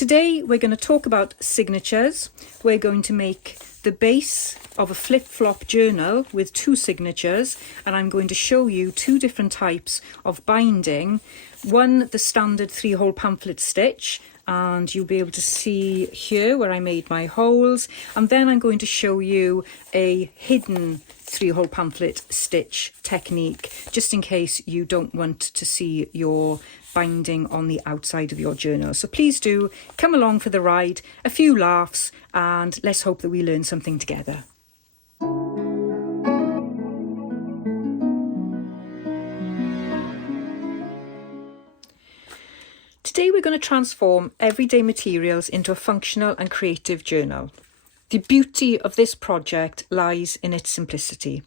Today we're going to talk about signatures. We're going to make the base of a flip-flop journal with 2 signatures, and I'm going to show you 2 different types of binding. One, the standard 3-hole pamphlet stitch, and you'll be able to see here where I made my holes, and then I'm going to show you a hidden 3-hole pamphlet stitch technique, just in case you don't want to see your binding on the outside of your journal. So please do come along for the ride, a few laughs, and let's hope that we learn something together. Today we're going to transform everyday materials into a functional and creative journal. The beauty of this project lies in its simplicity,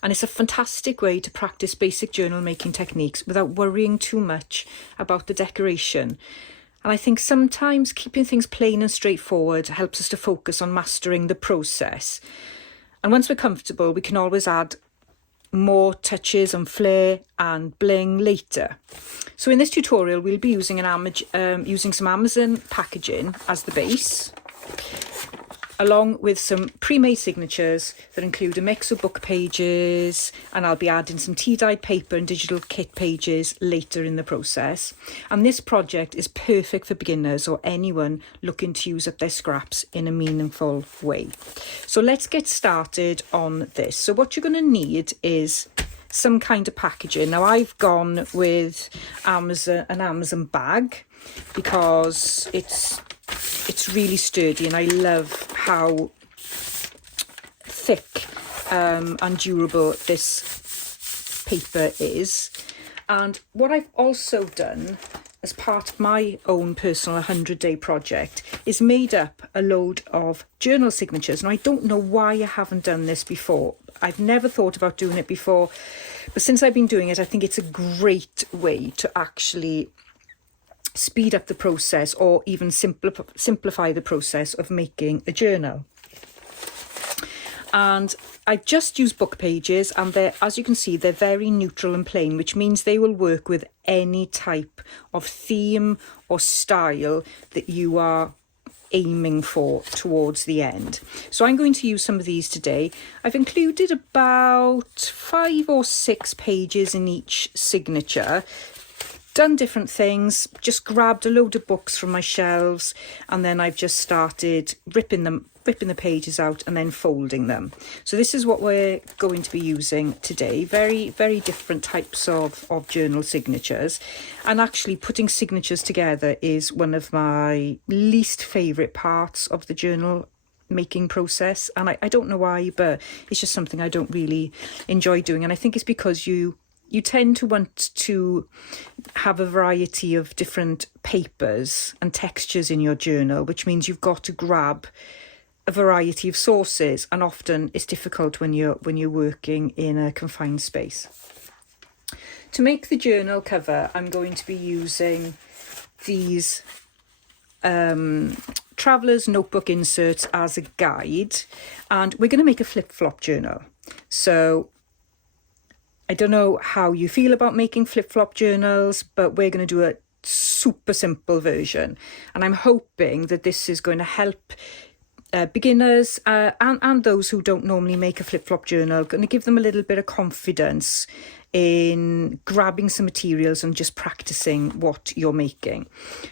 and it's a fantastic way to practice basic journal making techniques without worrying too much about the decoration. And I think sometimes keeping things plain and straightforward helps us to focus on mastering the process. And once we're comfortable, we can always add more touches and flair and bling later. So in this tutorial, we'll be using some Amazon packaging as the base, along with some pre-made signatures that include a mix of book pages, and I'll be adding some tea-dyed paper and digital kit pages later in the process. And this project is perfect for beginners or anyone looking to use up their scraps in a meaningful way. So let's get started on this. So what you're going to need is some kind of packaging. Now I've gone with an Amazon bag because it's really sturdy, and I love how thick and durable this paper is. And what I've also done as part of my own personal 100-day project is made up a load of journal signatures. And I don't know why I haven't done this before. I've never thought about doing it before, but since I've been doing it, I think it's a great way to actually speed up the process, or even simplify the process of making a journal. And I've just used book pages, and as you can see, they're very neutral and plain, which means they will work with any type of theme or style that you are aiming for towards the end. So I'm going to use some of these today. I've included about 5 or 6 pages in each signature, done different things, just grabbed a load of books from my shelves, and then I've just started ripping the pages out and then folding them. So this is what we're going to be using today. Very, very different types of journal signatures. And actually putting signatures together is one of my least favourite parts of the journal making process. And I don't know why, but it's just something I don't really enjoy doing. And I think it's because you tend to want to have a variety of different papers and textures in your journal, which means you've got to grab a variety of sources, and often it's difficult when you're working in a confined space. To make the journal cover, I'm going to be using these traveller's notebook inserts as a guide, and we're going to make a flip-flop journal. So I don't know how you feel about making flip-flop journals, but we're going to do a super simple version. And I'm hoping that this is going to help beginners and those who don't normally make a flip-flop journal, going to give them a little bit of confidence in grabbing some materials and just practicing what you're making.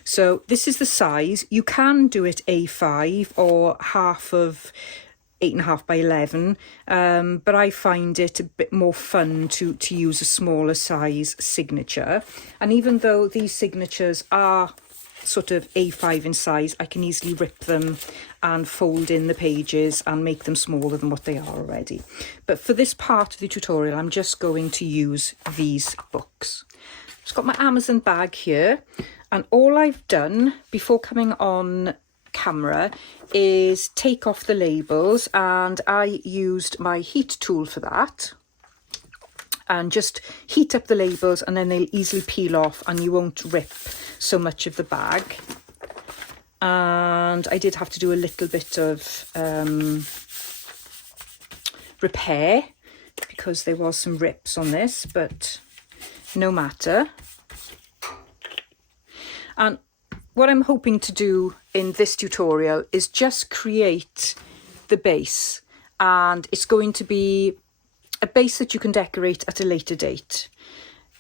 So this is the size. You can do it A5 or half of 8.5 by 11, but I find it a bit more fun to use a smaller size signature. And even though these signatures are sort of A5 in size, I can easily rip them and fold in the pages and make them smaller than what they are already. But for this part of the tutorial, I'm just going to use these books. I've got my Amazon bag here, and all I've done before coming on camera is take off the labels, and I used my heat tool for that, and just heat up the labels, and then they'll easily peel off and you won't rip so much of the bag. And I did have to do a little bit of repair because there was some rips on this, but no matter. And what I'm hoping to do in this tutorial is just create the base, and it's going to be a base that you can decorate at a later date.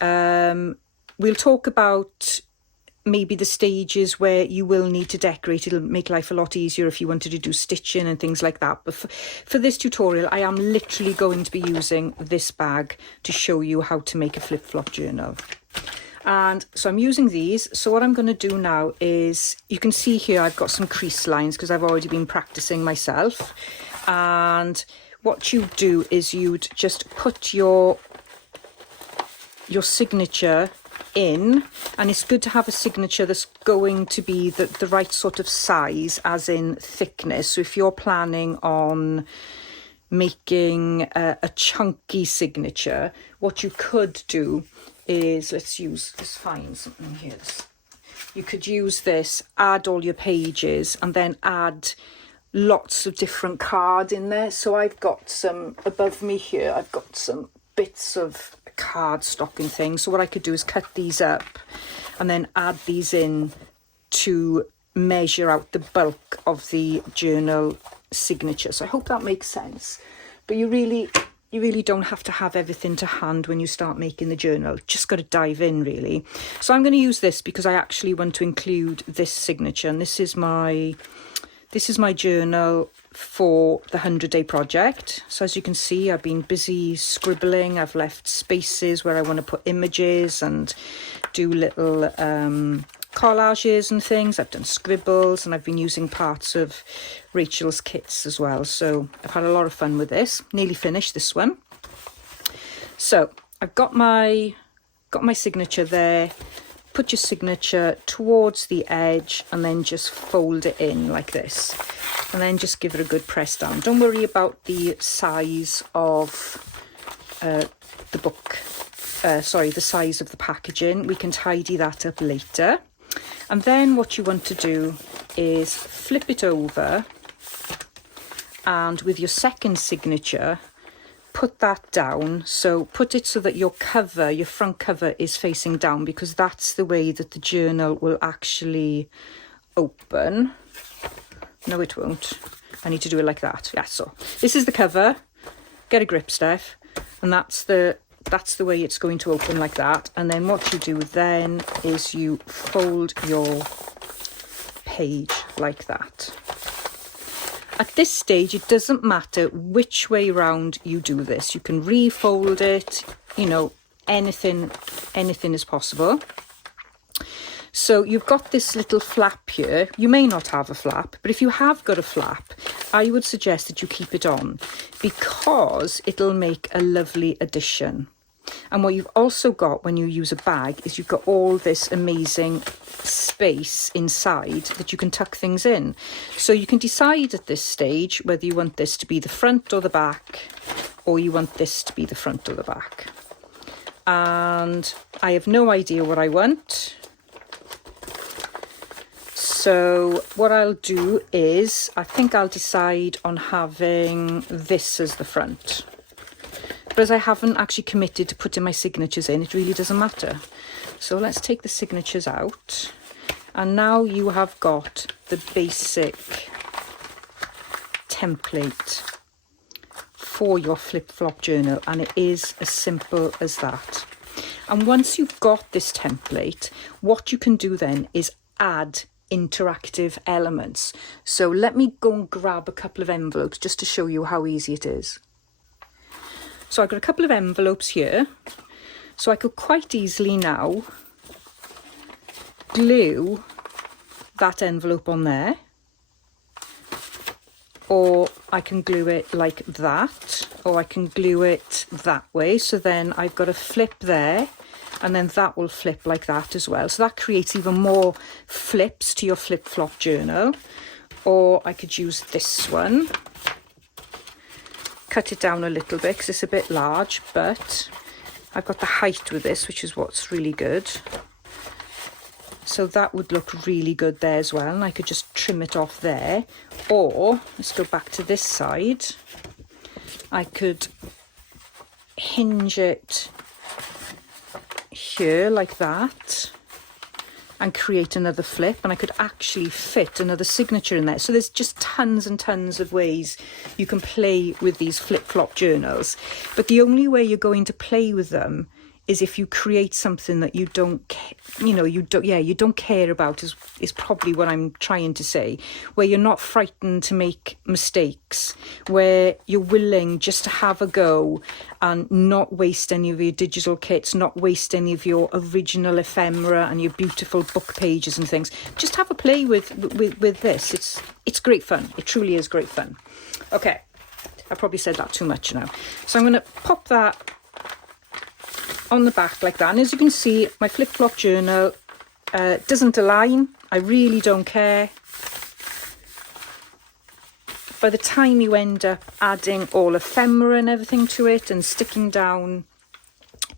We'll talk about maybe the stages where you will need to decorate. It'll make life a lot easier if you wanted to do stitching and things like that. But for this tutorial, I am literally going to be using this bag to show you how to make a flip-flop journal. And so I'm using these. So what I'm going to do now is, you can see here I've got some crease lines because I've already been practicing myself. And what you do is you'd just put your signature in, and it's good to have a signature that's going to be the right sort of size, as in thickness. So if you're planning on making a chunky signature, what you could do is, let's find something here. You could use this, add all your pages, and then add lots of different cards in there. So I've got some above me here, I've got some bits of cardstock and things. So what I could do is cut these up and then add these in to measure out the bulk of the journal signature. So I hope that makes sense. But you really don't have to have everything to hand when you start making the journal. Just got to dive in, really. So I'm going to use this because I actually want to include this signature, and this is my journal for the 100-day project. So as you can see, I've been busy scribbling. I've left spaces where I want to put images and do little collages and things. I've done scribbles, and I've been using parts of Rachel's kits as well. So I've had a lot of fun with this. Nearly finished this one. So I've got my signature there. Put your signature towards the edge and then just fold it in like this, and then just give it a good press down. Don't worry about the size of the book, the size of the packaging. We can tidy that up later. And then what you want to do is flip it over, and with your second signature, put that down. So put it so that your front cover is facing down, because that's the way that the journal will actually open. No, it won't. I need to do it like that. Yeah, so this is the cover. Get a grip, Steph. And that's the way it's going to open, like that. And then what you do then is you fold your page like that. At this stage, it doesn't matter which way round you do this. You can refold it, anything is possible. So you've got this little flap here. You may not have a flap, but if you have got a flap, I would suggest that you keep it on, because it'll make a lovely addition. And what you've also got when you use a bag is you've got all this amazing space inside that you can tuck things in. So you can decide at this stage whether you want this to be the front or the back, or you want this to be the front or the back. And I have no idea what I want. So what I'll do is, I think I'll decide on having this as the front. But as I haven't actually committed to putting my signatures in, it really doesn't matter. So let's take the signatures out. And now you have got the basic template for your flip-flop journal. And it is as simple as that. And once you've got this template, what you can do then is add interactive elements. So let me go and grab a couple of envelopes just to show you how easy it is. So I've got a couple of envelopes here, so I could quite easily now glue that envelope on there, or I can glue it like that, or I can glue it that way. So then I've got a flip there, and then that will flip like that as well. So that creates even more flips to your flip-flop journal. Or I could use this one. Cut it down a little bit because it's a bit large, but I've got the height with this, which is what's really good. So that would look really good there as well, and I could just trim it off there. Or let's go back to this side. I could hinge it here like that, and create another flip, and I could actually fit another signature in there. So there's just tons and tons of ways you can play with these flip-flop journals, but the only way you're going to play with them is if you create something that you don't, you don't care about, is probably what I'm trying to say, where you're not frightened to make mistakes, where you're willing just to have a go and not waste any of your digital kits, not waste any of your original ephemera and your beautiful book pages and things. Just have a play with this. It's great fun. It truly is great fun. Okay, I probably said that too much now. So I'm going to pop that on the back like that, and as you can see, my flip-flop journal doesn't align. I really don't care. By the time you end up adding all ephemera and everything to it and sticking down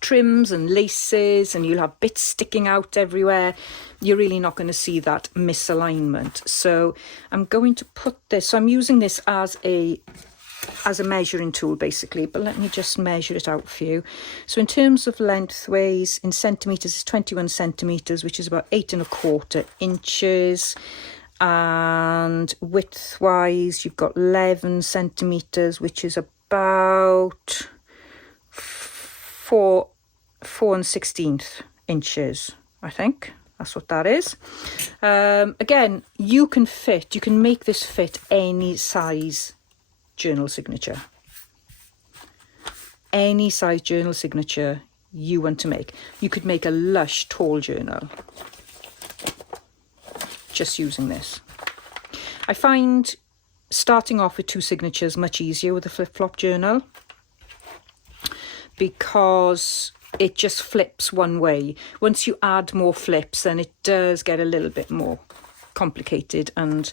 trims and laces, and you'll have bits sticking out everywhere, you're really not going to see that misalignment. So I'm going to put this, so I'm using this as a measuring tool basically, but let me just measure it out for you. So in terms of lengthways, in centimetres, it's 21 centimetres, which is about 8¼ inches, and widthwise you've got 11 centimetres, which is about 4 1/16 inches, I think. That's what that is. Again, you can make this fit any size journal signature. Any size journal signature you want to make. You could make a lush tall journal just using this. I find starting off with 2 signatures much easier with a flip-flop journal, because it just flips one way. Once you add more flips, then it does get a little bit more complicated, and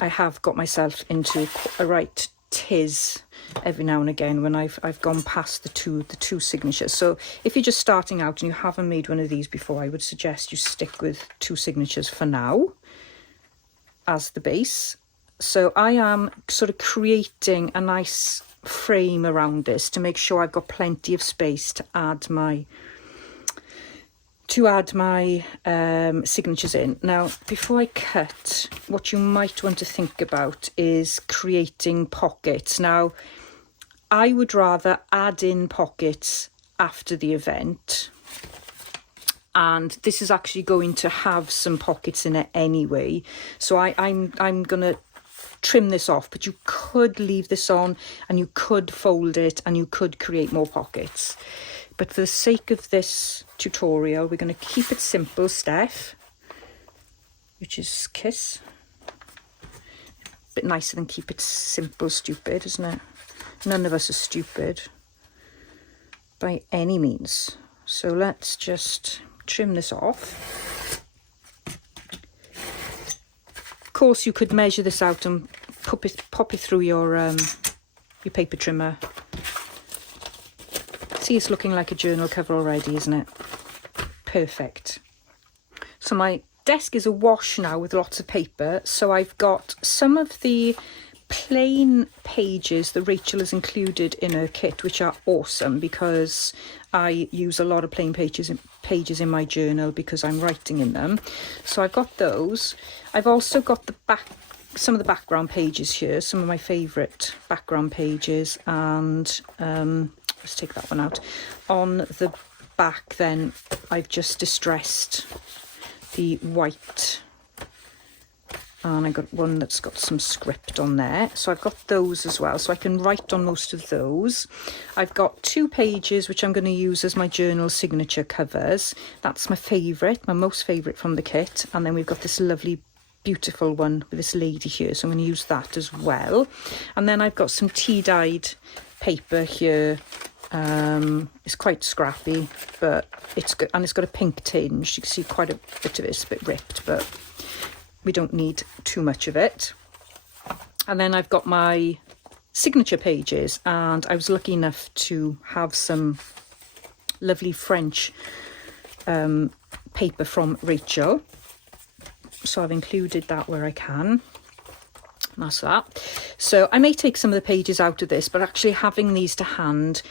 I have got myself into a right tiz every now and again when I've gone past the two signatures. So if you're just starting out and you haven't made one of these before, I would suggest you stick with 2 signatures for now as the base. So I am sort of creating a nice frame around this to make sure I've got plenty of space to add my signatures in. Now, before I cut, what you might want to think about is creating pockets. Now, I would rather add in pockets after the event, and this is actually going to have some pockets in it anyway, so I'm going to trim this off, but you could leave this on and you could fold it and you could create more pockets. But for the sake of this tutorial, we're going to keep it simple, Steph, which is kiss. A bit nicer than keep it simple, stupid, isn't it? None of us are stupid by any means. So let's just trim this off. Of course, you could measure this out and pop it through your paper trimmer. See, it's looking like a journal cover already, isn't it? Perfect. So my desk is awash now with lots of paper. So I've got some of the plain pages that Rachel has included in her kit, which are awesome because I use a lot of plain pages in my journal because I'm writing in them. So I've got those. I've also got some of the background pages here, some of my favourite background pages, and let's take that one out. On the back then, I've just distressed the white, and I got one that's got some script on there, so I've got those as well, so I can write on most of those. I've got 2 pages which I'm going to use as my journal signature covers. That's my most favourite from the kit, and then we've got this lovely beautiful one with this lady here, so I'm going to use that as well. And then I've got some tea-dyed paper here. It's quite scrappy, but it's good, and it's got a pink tinge. You can see quite a bit of it's a bit ripped, but we don't need too much of it. And then I've got my signature pages, and I was lucky enough to have some lovely French paper from Rachel, so I've included that where I can. That's that. So I may take some of the pages out of this, but actually having these to hand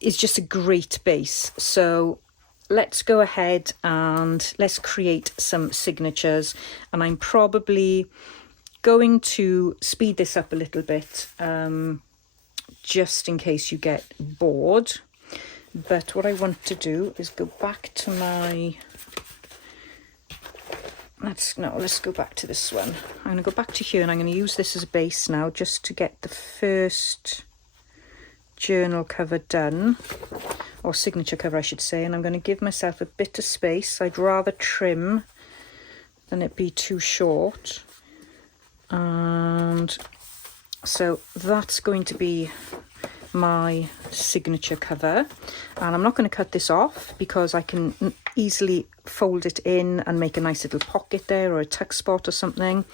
is just a great base. So let's go ahead and let's create some signatures. And I'm probably going to speed this up a little bit, just in case you get bored. But what I want to do is go back to my, let's go back to this one. I'm going to go back to here, and I'm going to use this as a base now, just to get the first journal cover done, or signature cover I should say. And I'm going to give myself a bit of space. I'd rather trim than it be too short. And so that's going to be my signature cover, and I'm not going to cut this off because I can easily fold it in and make a nice little pocket there, or a tuck spot or something.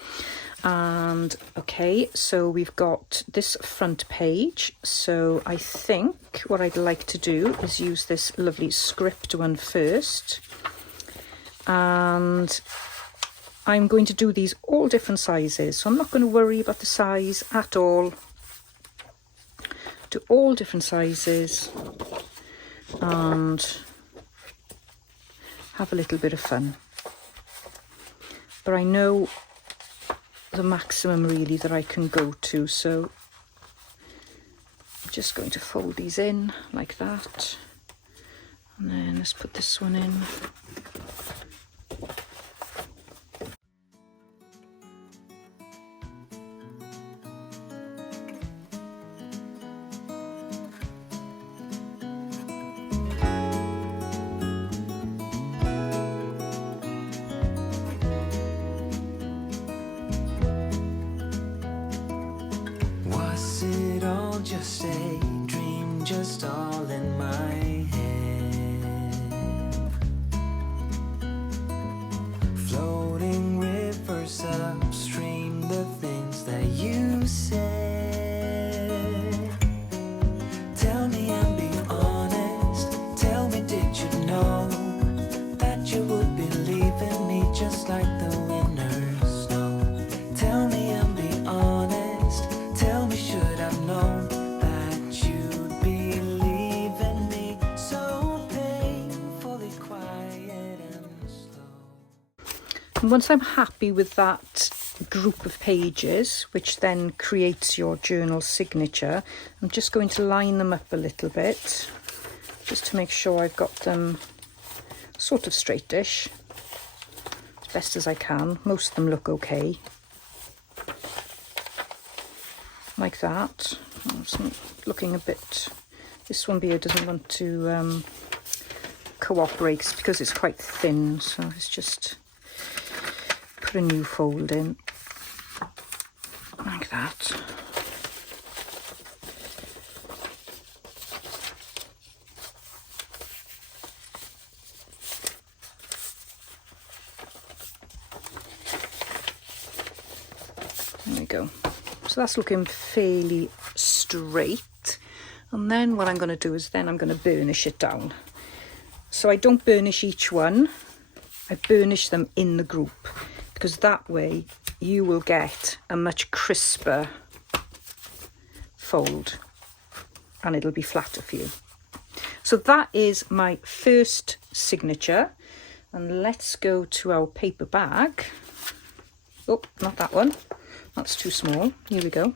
And okay, so we've got this front page, so I think what I'd like to do is use this lovely script one first, and I'm going to do these all different sizes, so I'm not going to worry about the size at all. Do all different sizes and have a little bit of fun. But I know the maximum really that I can go to, so I'm just going to fold these in like that, and then let's put this one in. Just a dream, just all in my head. Floating rivers upstream, the things that you said. Tell me and be honest. Tell me, did you know that you would believe in me just like the winter snow? Tell me and be honest. Tell me, should I've known once I'm happy with that group of pages, which then creates your journal signature, I'm just going to line them up a little bit, just to make sure I've got them sort of straightish, as best as I can. Most of them look okay. Like that. It's looking a bit, this one here doesn't want to cooperate because it's quite thin, so it's just put a new fold in like that. There we go. So that's looking fairly straight, and then what I'm going to do is then I'm going to burnish it down. So I don't burnish each one, I burnish them in the group, because that way you will get a much crisper fold and it'll be flatter for you. So that is my first signature, and let's go to our paper bag. Oh, not that one, that's too small. Here we go.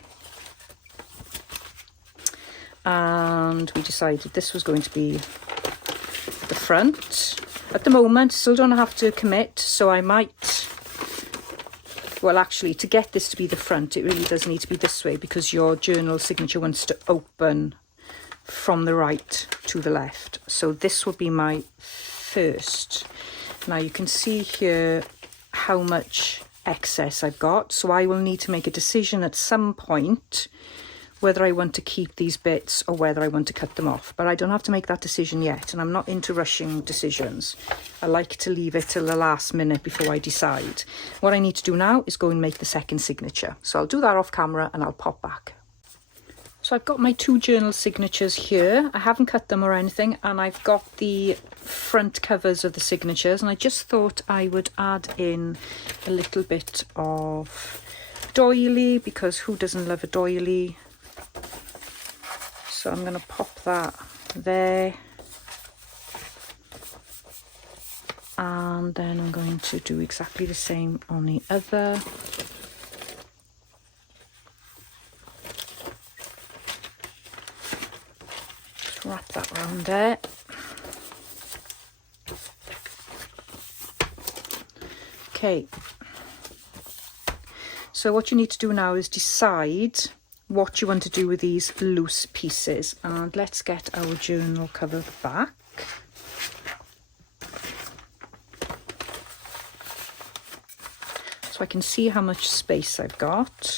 And we decided this was going to be the front. At the moment, still don't have to commit, so I might, well actually, to get this to be the front, it really does need to be this way, because your journal signature wants to open from the right to the left. So this will be my first. Now you can see here how much excess I've got, so I will need to make a decision at some point whether I want to keep these bits or whether I want to cut them off. But I don't have to make that decision yet, and I'm not into rushing decisions. I like to leave it till the last minute before I decide. What I need to do now is go and make the second signature. So I'll do that off camera and I'll pop back. So I've got my two journal signatures here. I haven't cut them or anything, and I've got the front covers of the signatures, and I just thought I would add in a little bit of doily, because who doesn't love a doily? So I'm going to pop that there. and then I'm going to do exactly the same on the other. Wrap that around there. Okay, so what you need to do now is decide what you want to do with these loose pieces, and let's get our journal cover back. So I can see how much space I've got.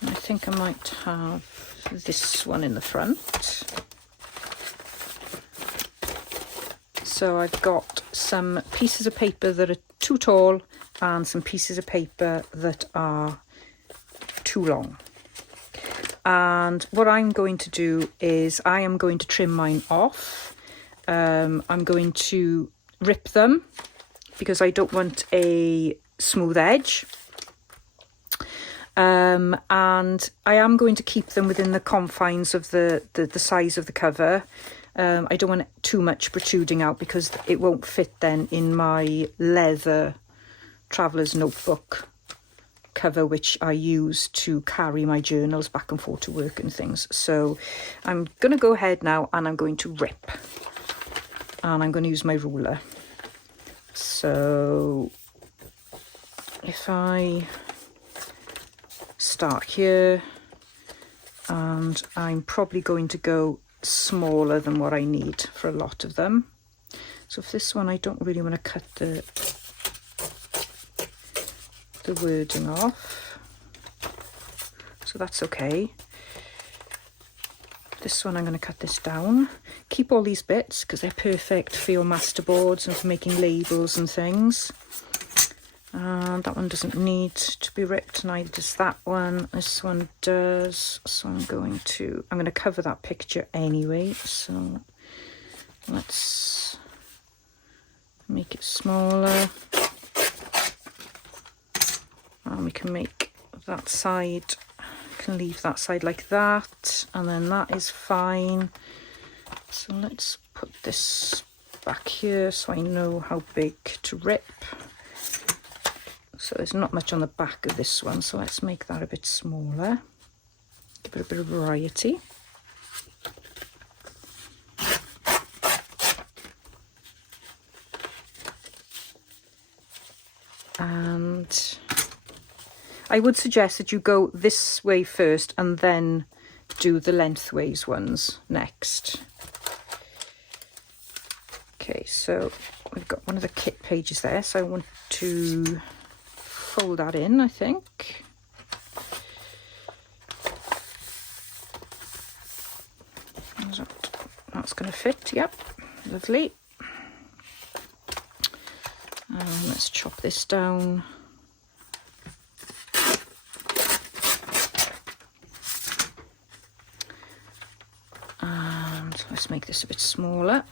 And I think I might have this one in the front. So I've got some pieces of paper that are too tall and some pieces of paper that are too long. And what I'm going to do is I am going to trim mine off. I'm going to rip them because I don't want a smooth edge. And I am going to keep them within the confines of the size of the cover. I don't want too much protruding out because it won't fit then in my leather traveller's notebook cover, which I use to carry my journals back and forth to work and things. So I'm going to go ahead now and I'm going to rip. And I'm going to use my ruler. So if I start here, and I'm probably going to go smaller than what I need for a lot of them. So for this one I don't really want to cut the wording off, so that's okay. This one I'm going to cut this down. Keep all these bits because they're perfect for your masterboards and for making labels and things. And that one doesn't need to be ripped, neither does that one. This one does. So I'm going to cover that picture anyway. So let's make it smaller. And we can make that side, can leave that side like that. And then that is fine. So let's put this back here so I know how big to rip. So there's not much on the back of this one, so let's make that a bit smaller. Give it a bit of variety. And I would suggest that you go this way first and then do the lengthways ones next. Okay, so we've got one of the kit pages there, so I want to fold that in, I think. That's going to fit, yep, lovely. Let's chop this down. And let's make this a bit smaller.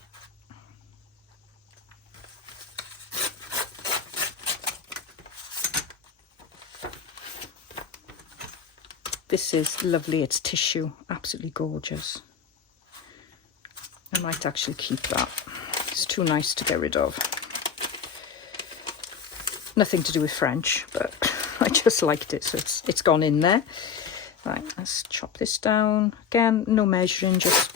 This is lovely, it's tissue, absolutely gorgeous. I might actually keep that. It's too nice to get rid of. Nothing to do with French, but I just liked it, so it's gone in there. Right, let's chop this down. Again, no measuring, just,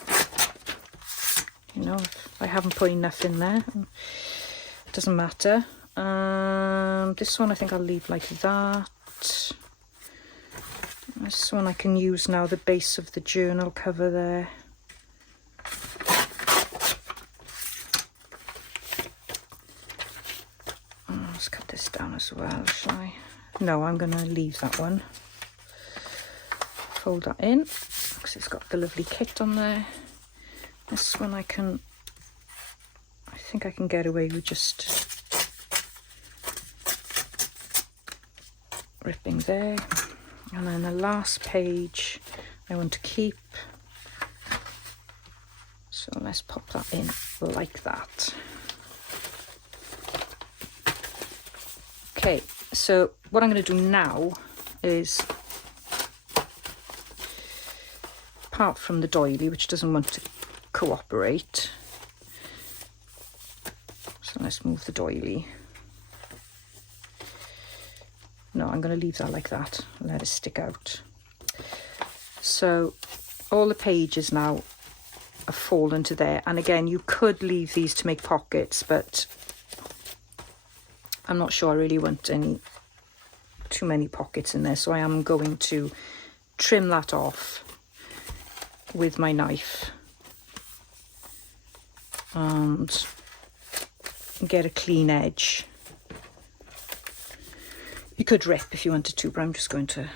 you know, if I haven't put enough in there, it doesn't matter. This one I think I'll leave like that. This one I can use now, the base of the journal cover there. Let's cut this down as well, shall I? No, I'm going to leave that one. Fold that in, because it's got the lovely kit on there. This one I think I can get away with just ripping there. And then the last page I want to keep. So let's pop that in like that. Okay, so what I'm going to do now is, apart from the doily, which doesn't want to cooperate, so let's move the doily. No, I'm going to leave that like that, let it stick out. So all the pages now have fallen to there, and again, you could leave these to make pockets, but I'm not sure I really want too many pockets in there, so I am going to trim that off with my knife and get a clean edge. You could rip if you wanted to, but I'm just going to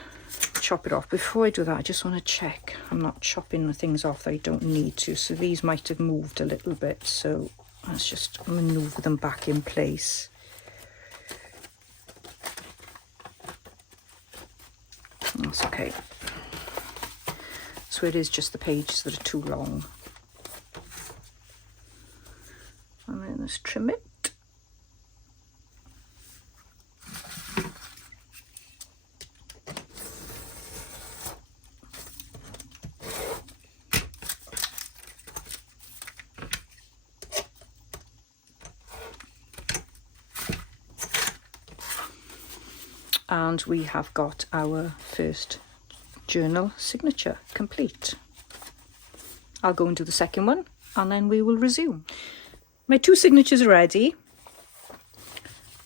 chop it off. Before I do that, I just want to check I'm not chopping the things off that I don't need to. So these might have moved a little bit, so let's just maneuver them back in place. That's okay. So it is just the pages that are too long. And then let's trim it. And we have got our first journal signature complete. I'll go and do the second one and then we will resume. My two signatures are ready.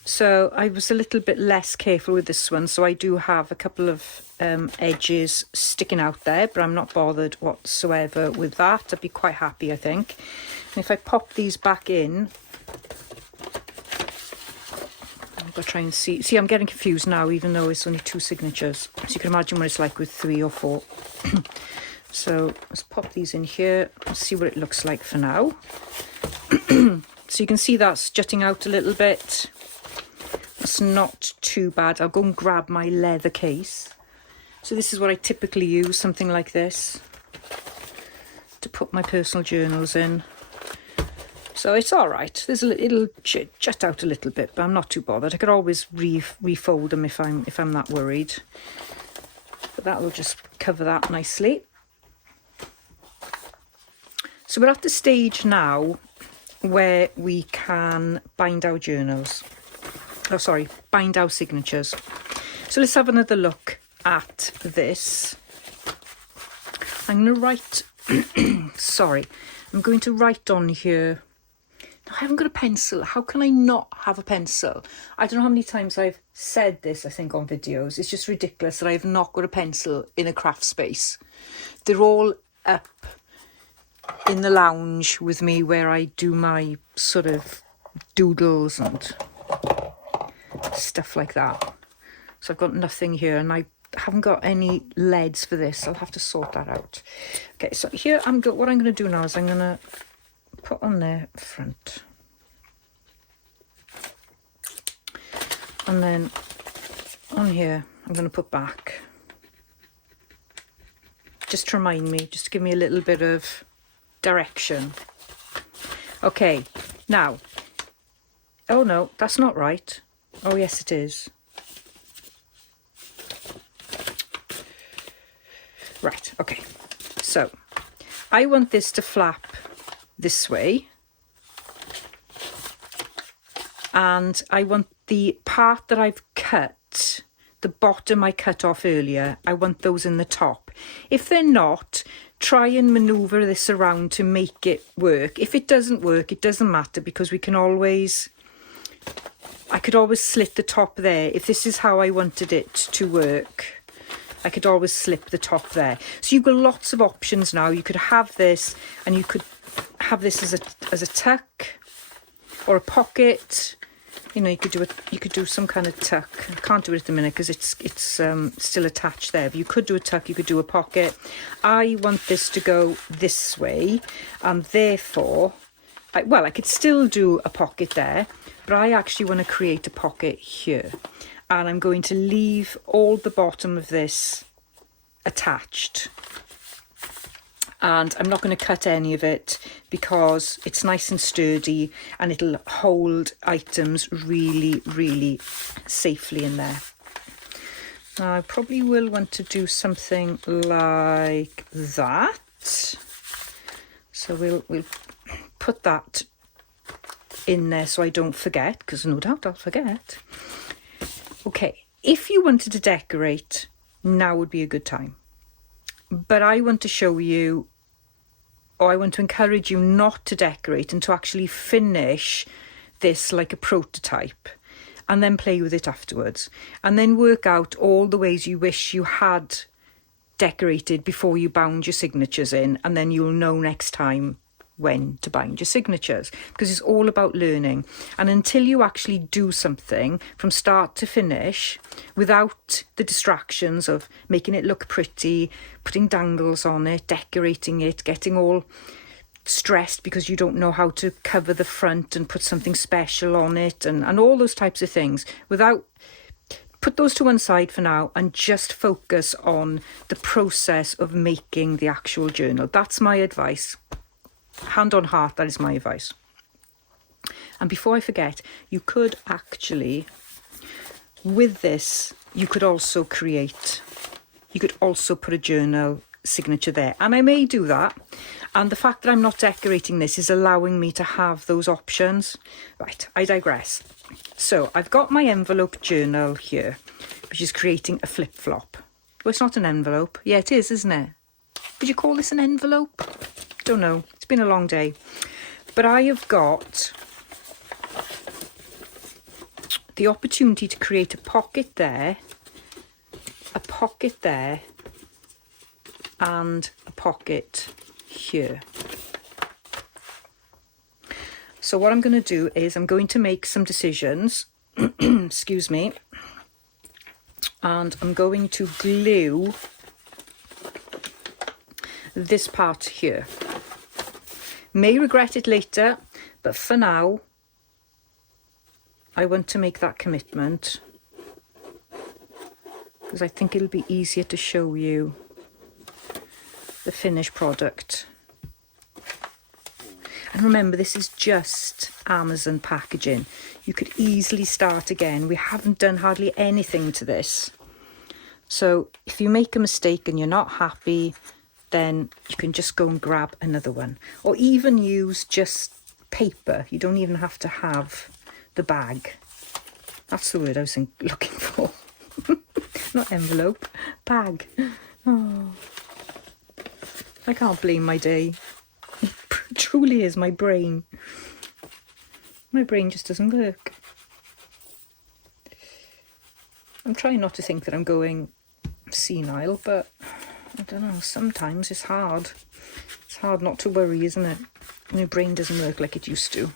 So I was a little bit less careful with this one, so I do have a couple of edges sticking out there, but I'm not bothered whatsoever with that. I'd be quite happy, I think. And if I pop these back in, I'll try and see. See, I'm getting confused now, even though it's only two signatures. So you can imagine what it's like with 3 or 4. So let's pop these in here and see what it looks like for now. So you can see that's jutting out a little bit. That's not too bad. I'll go and grab my leather case. So this is what I typically use, something like this, to put my personal journals in. So it's all right. It'll jut out a little bit, but I'm not too bothered. I could always refold them if I'm that worried. But that will just cover that nicely. So we're at the stage now where we can bind our journals. Oh, sorry, bind our signatures. So let's have another look at this. I'm going to write, sorry, I'm going to write on here. I haven't got a pencil. How can I not have a pencil? I don't know how many times I've said this, I think, on videos. It's just ridiculous that I've not got a pencil in a craft space. They're all up in the lounge with me where I do my sort of doodles and stuff like that. So I've got nothing here, and I haven't got any leads for this. I'll have to sort that out. Okay, so here what I'm going to do now is I'm going to put on there front, and then on here I'm going to put back, just to remind me, just to give me a little bit of direction. Okay, now, oh no, that's not right. Oh yes, it is. Right, okay, so I want this to flap this way, and I want the part that I've cut, the bottom I cut off earlier, I want those in the top. If they're not, try and maneuver this around to make it work. If it doesn't work, it doesn't matter, because we can always, I could always slit the top there. If this is how I wanted it to work, I could always slip the top there. So you've got lots of options now. You could have this, and you could have this as a tuck or a pocket. You know, you could do some kind of tuck. I can't do it at the minute because it's still attached there, but you could do a tuck, you could do a pocket. I want this to go this way, and therefore I could still do a pocket there, but I actually want to create a pocket here, and I'm going to leave all the bottom of this attached. And I'm not going to cut any of it because it's nice and sturdy, and it'll hold items really, really safely in there. Now, I probably will want to do something like that. So we'll put that in there so I don't forget, because no doubt I'll forget. Okay, if you wanted to decorate, now would be a good time. But I want to show you, or I want to encourage you not to decorate and to actually finish this like a prototype, and then play with it afterwards, and then work out all the ways you wish you had decorated before you bound your signatures in, and then you'll know next time when to bind your signatures, because it's all about learning. And until you actually do something from start to finish without the distractions of making it look pretty, putting dangles on it, decorating it, getting all stressed because you don't know how to cover the front and put something special on it, and all those types of things, put those to one side for now and just focus on the process of making the actual journal. That's my advice. Hand on heart, that is my advice. And before I forget, you could actually, with this, you could also put a journal signature there. And I may do that. And the fact that I'm not decorating this is allowing me to have those options. Right, I digress. So I've got my envelope journal here, which is creating a flip-flop. Well, it's not an envelope. Yeah, it is, isn't it? Would you call this an envelope? Don't know. It's been a long day. But I have got the opportunity to create a pocket there, and a pocket here. So what I'm going to do is I'm going to make some decisions, excuse me, and I'm going to glue this part here. May regret it later, but for now I want to make that commitment because I think it'll be easier to show you the finished product. And remember, this is just Amazon packaging. You could easily start again. We haven't done hardly anything to this. So if you make a mistake and you're not happy, then you can just go and grab another one. Or even use just paper. You don't even have to have the bag. That's the word I was looking for. Not envelope, bag. Oh, I can't blame my day. It truly is my brain. My brain just doesn't work. I'm trying not to think that I'm going senile, but I don't know, sometimes it's hard. It's hard not to worry, isn't it? When your brain doesn't work like it used to.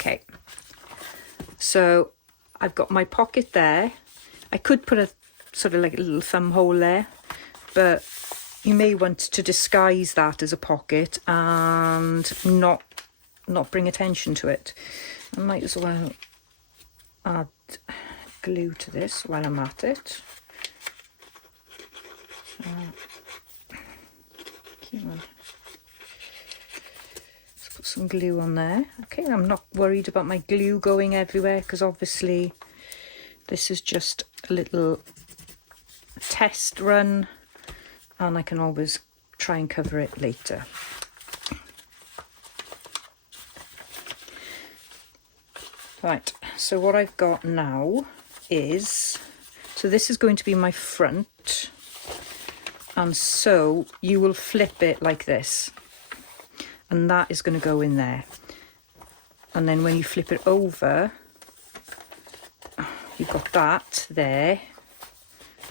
Okay. So I've got my pocket there. I could put a sort of like a little thumb hole there, but you may want to disguise that as a pocket and not bring attention to it. I might as well add glue to this while I'm at it. Come on. Let's put some glue on there. Okay, I'm not worried about my glue going everywhere because obviously this is just a little test run and I can always try and cover it later. Right, so what I've got now is, so this is going to be my front, and so you will flip it like this, and that is going to go in there. And then when you flip it over, you've got that there,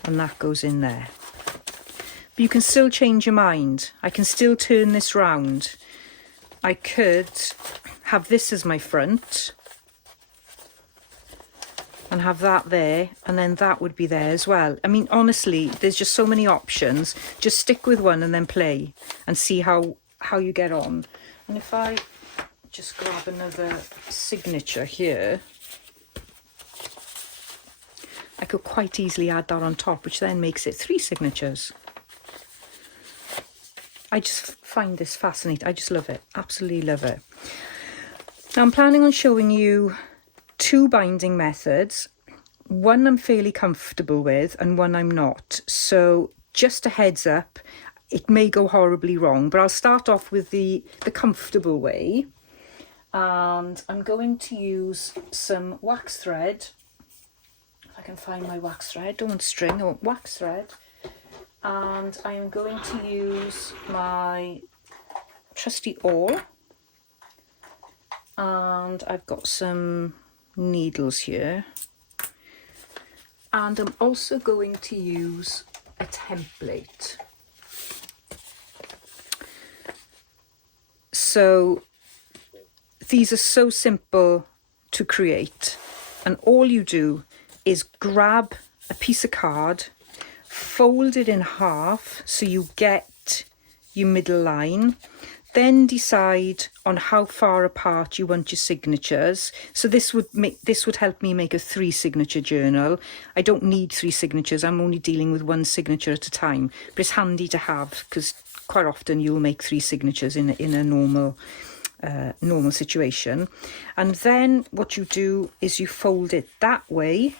and that goes in there. But you can still change your mind. I can still turn this round. I could have this as my front and have that there, and then that would be there as well. I mean, honestly, there's just so many options. Just stick with one and then play and see how you get on. And if I just grab another signature here, I could quite easily add that on top, which then makes it 3 signatures. I just find this fascinating. I just love it. Absolutely love it. Now I'm planning on showing you 2 binding methods. One I'm fairly comfortable with and one I'm not. So just a heads up, it may go horribly wrong, but I'll start off with the comfortable way. and I'm going to use some wax thread. If I can find my wax thread, don't want string, I want wax thread. And I am going to use my trusty awl, and I've got some needles here, and I'm also going to use a template. So these are so simple to create, and all you do is grab a piece of card, fold it in half so you get your middle line, then decide on how far apart you want your signatures. So this would help me make a 3 signature journal. I don't need 3 signatures, I'm only dealing with 1 signature at a time, but it's handy to have because quite often you'll make 3 signatures in a normal situation. And then what you do is you fold it that way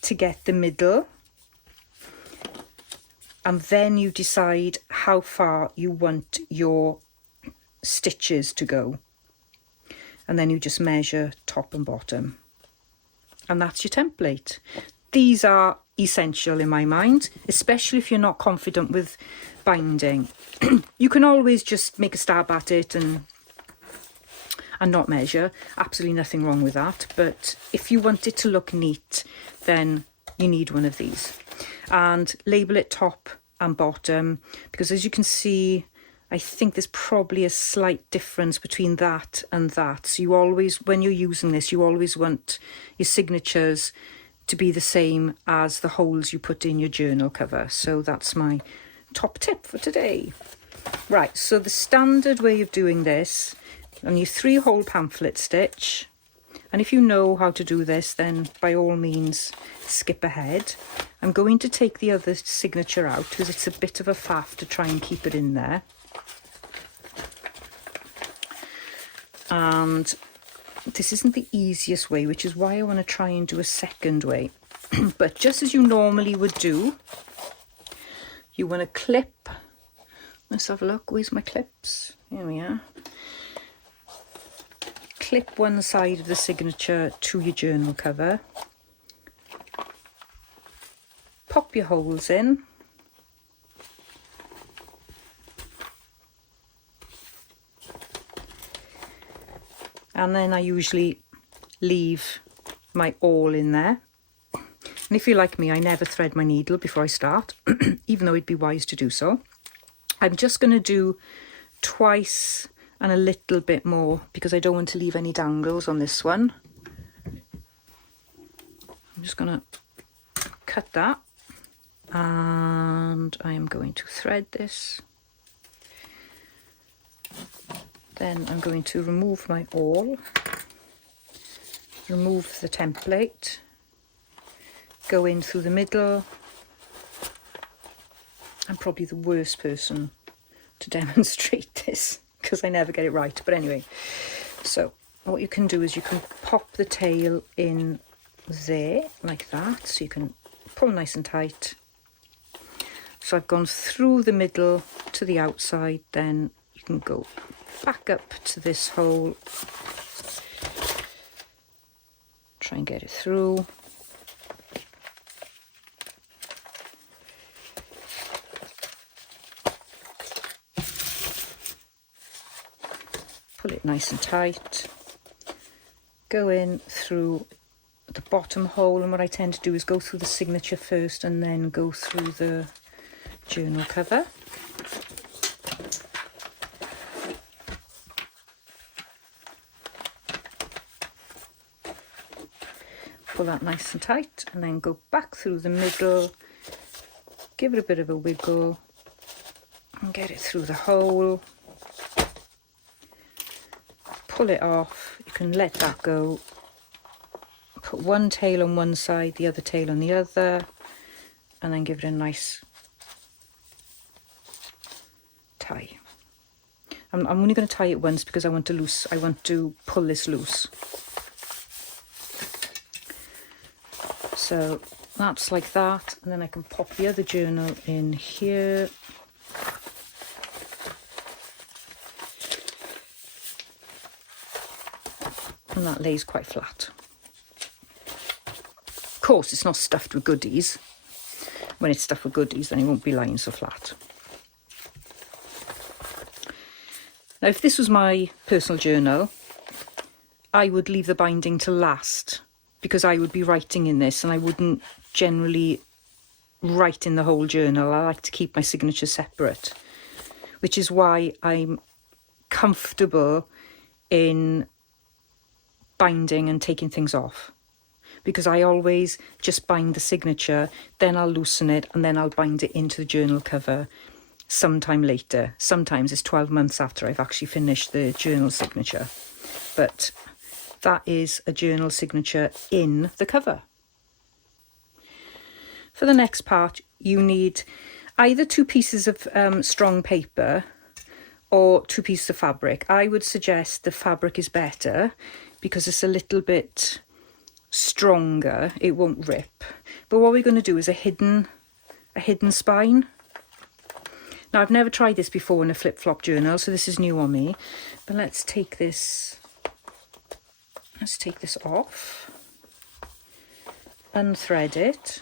to get the middle, and then you decide how far you want your stitches to go, and then you just measure top and bottom, and that's your template. These are essential in my mind, especially if you're not confident with binding. You can always just make a stab at it and not measure, absolutely nothing wrong with that, but if you want it to look neat, then you need one of these. And label it top and bottom, because as you can see, I think there's probably a slight difference between that and that. So you always, when you're using this, you always want your signatures to be the same as the holes you put in your journal cover. So that's my top tip for today. Right, so the standard way of doing this, on your 3-hole pamphlet stitch, and if you know how to do this, then by all means skip ahead. I'm going to take the other signature out because it's a bit of a faff to try and keep it in there. And this isn't the easiest way, which is why I want to try and do a second way. But just as you normally would do, you want to clip, let's have a look, where's my clips? Here we are. Clip one side of the signature to your journal cover, pop your holes in, and then I usually leave my awl in there. And if you're like me, I never thread my needle before I start, even though it'd be wise to do so. I'm just going to do twice and a little bit more because I don't want to leave any dangles on this one. I'm just going to cut that, and I am going to thread this. Then I'm going to remove my awl, remove the template, go in through the middle. I'm probably the worst person to demonstrate this because I never get it right, but anyway. So what you can do is you can pop the tail in there like that, so you can pull nice and tight. So I've gone through the middle to the outside, then you can go back up to this hole, try and get it through. Pull it nice and tight, go in through the bottom hole, and what I tend to do is go through the signature first and then go through the journal cover. Pull that nice and tight and then go back through the middle, give it a bit of a wiggle and get it through the hole. Pull it off, you can let that go, put one tail on one side, the other tail on the other, and then give it a nice tie. I'm only going to tie it once because I want to pull this loose. So that's like that, and then I can pop the other journal in here. and that lays quite flat. Of course, it's not stuffed with goodies. When it's stuffed with goodies, then it won't be lying so flat. Now, if this was my personal journal, I would leave the binding to last, because I would be writing in this and I wouldn't generally write in the whole journal. I like to keep my signature separate, which is why I'm comfortable in binding and taking things off, because I always just bind the signature, then I'll loosen it and then I'll bind it into the journal cover sometime later. Sometimes it's 12 months after I've actually finished the journal signature, but that is a journal signature in the cover. For the next part, you need either 2 pieces of strong paper or 2 pieces of fabric. I would suggest the fabric is better because it's a little bit stronger, it won't rip. But what we're going to do is a hidden spine. Now, I've never tried this before in a flip-flop journal, so this is new on me. But let's take this off, unthread it,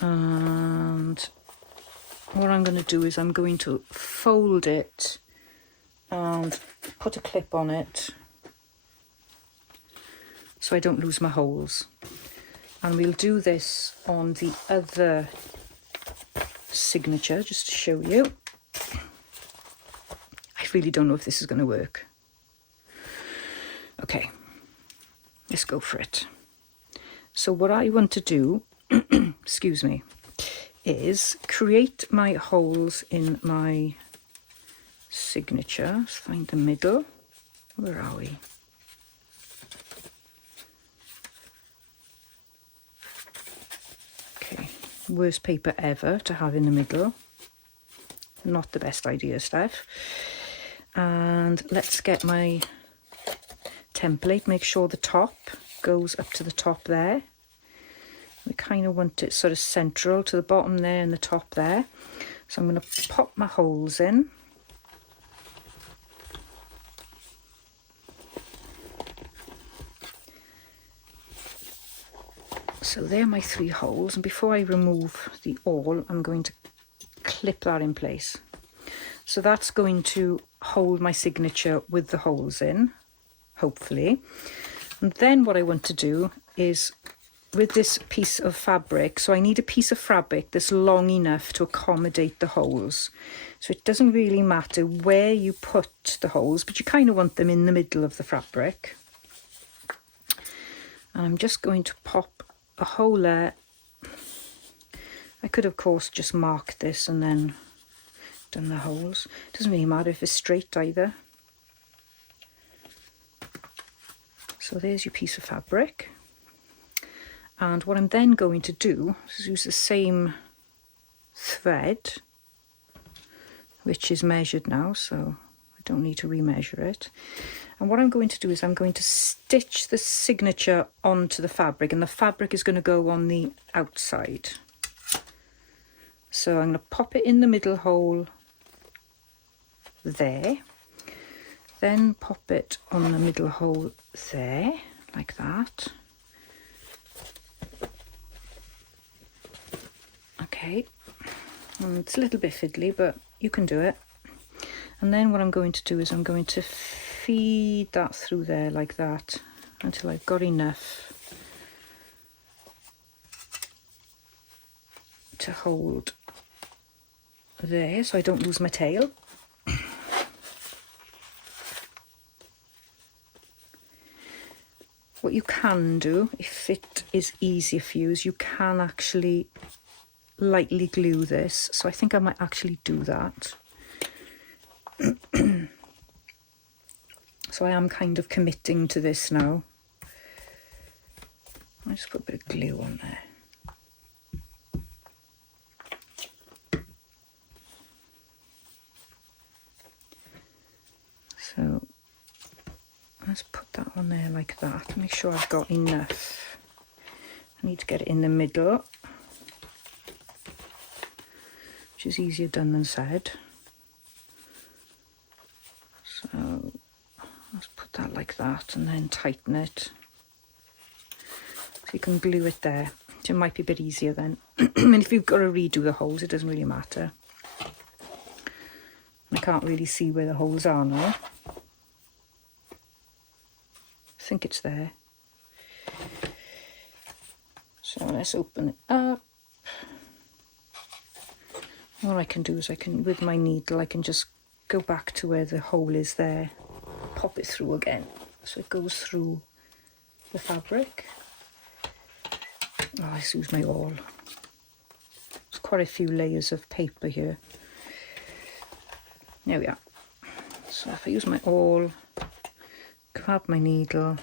and what I'm going to do is I'm going to fold it and put a clip on it so I don't lose my holes. And we'll do this on the other signature just to show you. I really don't know if this is going to work. Okay, let's go for it. So what I want to do, excuse me, is create my holes in my signature. Let's find the middle. Where are we? Okay, worst paper ever to have in the middle. Not the best idea, Steph. And let's get my template, make sure the top goes up to the top there. We kind of want it sort of central to the bottom there and the top there. So I'm going to pop my holes in. So there are my 3 holes, and before I remove the awl, I'm going to clip that in place. So that's going to hold my signature with the holes in, hopefully. And then what I want to do is with this piece of fabric, so I need a piece of fabric that's long enough to accommodate the holes. So it doesn't really matter where you put the holes, but you kind of want them in the middle of the fabric. And I'm just going to pop a hole there. I could of course just mark this and then done the holes. It doesn't really matter if it's straight either. So there's your piece of fabric. And what I'm then going to do is use the same thread, which is measured now, so I don't need to remeasure it. And what I'm going to do is I'm going to stitch the signature onto the fabric, and the fabric is going to go on the outside. So I'm going to pop it in the middle hole there, then pop it on the middle hole there, like that. Okay, and it's a little bit fiddly, but you can do it. And then what I'm going to do is I'm going to feed that through there like that until I've got enough to hold there so I don't lose my tail. What you can do, if it is easier for you, is you can actually lightly glue this. So I think I might actually do that. So I am kind of committing to this now. I'll just put a bit of glue on there. So let's put that on there like that. Make sure I've got enough. I need to get it in the middle, which is easier done than said. So like that and then tighten it. So you can glue it there. So it might be a bit easier then. And if you've got to redo the holes, it doesn't really matter. I can't really see where the holes are now. I think it's there. So let's open it up. What I can do is with my needle, I can just go back to where the hole is there, pop it through again. So it goes through the fabric. Oh, I just use my awl. There's quite a few layers of paper here. There we are. So if I use my awl, grab my needle,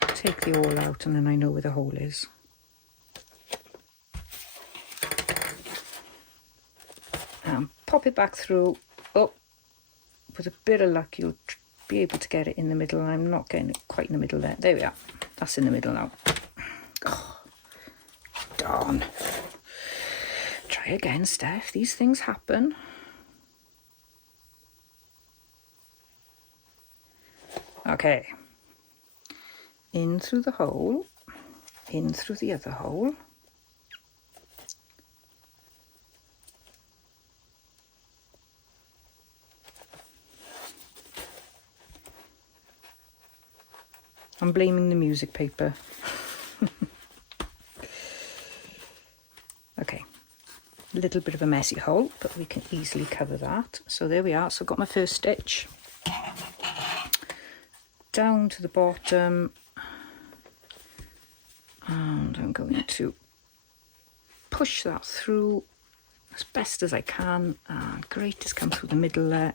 take the awl out, and then I know where the hole is. And pop it back through. Oh, with a bit of luck, you'll be able to get it in the middle. I'm not getting it quite in the middle there. There we are. That's in the middle now. Oh, darn. Try again, Steph. These things happen. Okay, in through the hole, in through the other hole. I'm blaming the music paper. Okay, a little bit of a messy hole, but we can easily cover that. So there we are. So I've got my first stitch. Down to the bottom, and I'm going to push that through as best as I can. And great, it's come through the middle there.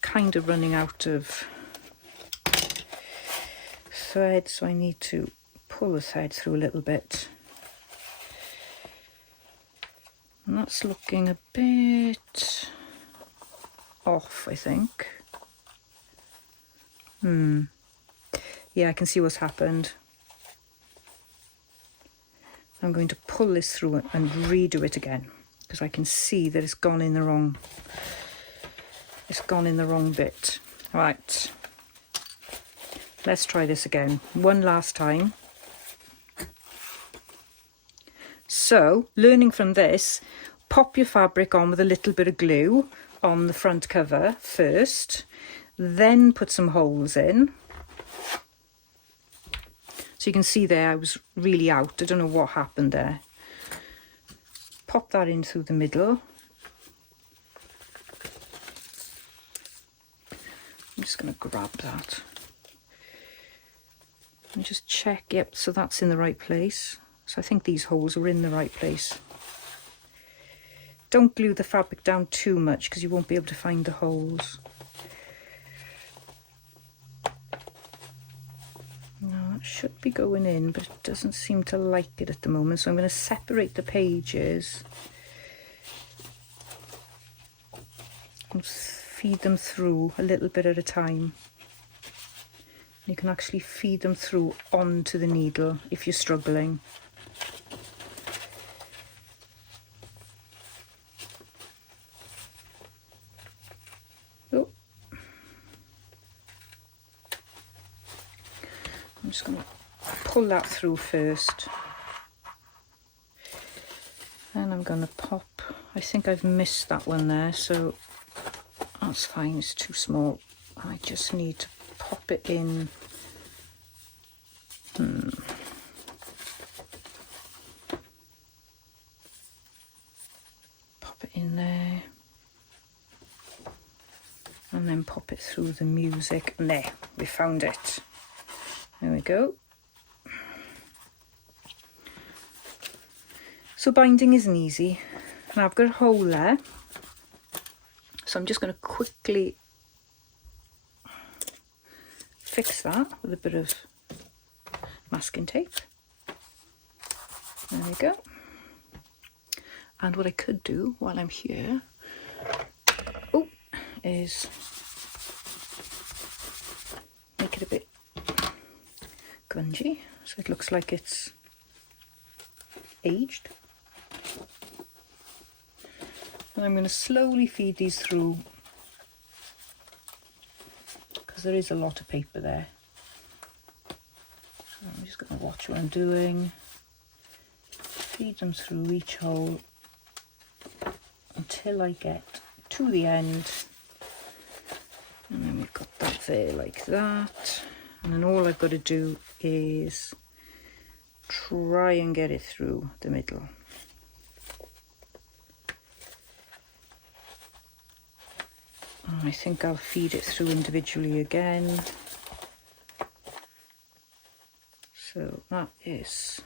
Kind of running out of thread, so I need to pull the thread through a little bit. And that's looking a bit off, I think. Yeah, I can see what's happened. I'm going to pull this through and redo it again, because I can see that it's gone in the wrong bit. Right, let's try this again one last time. So, learning from this, pop your fabric on with a little bit of glue on the front cover first, then put some holes in. So you can see there I was really out. I don't know what happened there. Pop that in through the middle. I'm just going to grab that and just check. Yep, so that's in the right place. So I think these holes are in the right place. Don't glue the fabric down too much because you won't be able to find the holes. Now that should be going in, but it doesn't seem to like it at the moment. So I'm going to separate the pages and feed them through a little bit at a time. You can actually feed them through onto the needle if you're struggling. Oh. I'm just going to pull that through first. And I'm going to pop, I think I've missed that one there, so that's fine, it's too small. I just need to pop it in. Pop it in there. And then pop it through the music. And there, we found it. There we go. So binding isn't easy. Now I've got a hole there. So I'm just going to quickly fix that with a bit of masking tape. There we go. And what I could do while I'm here, is make it a bit grungy, so it looks like it's aged. And I'm going to slowly feed these through there is a lot of paper there. So I'm just going to watch what I'm doing. Feed them through each hole until I get to the end. And then we've got that there like that. And then all I've got to do is try and get it through the middle. And I think I'll feed it through individually again. So that is...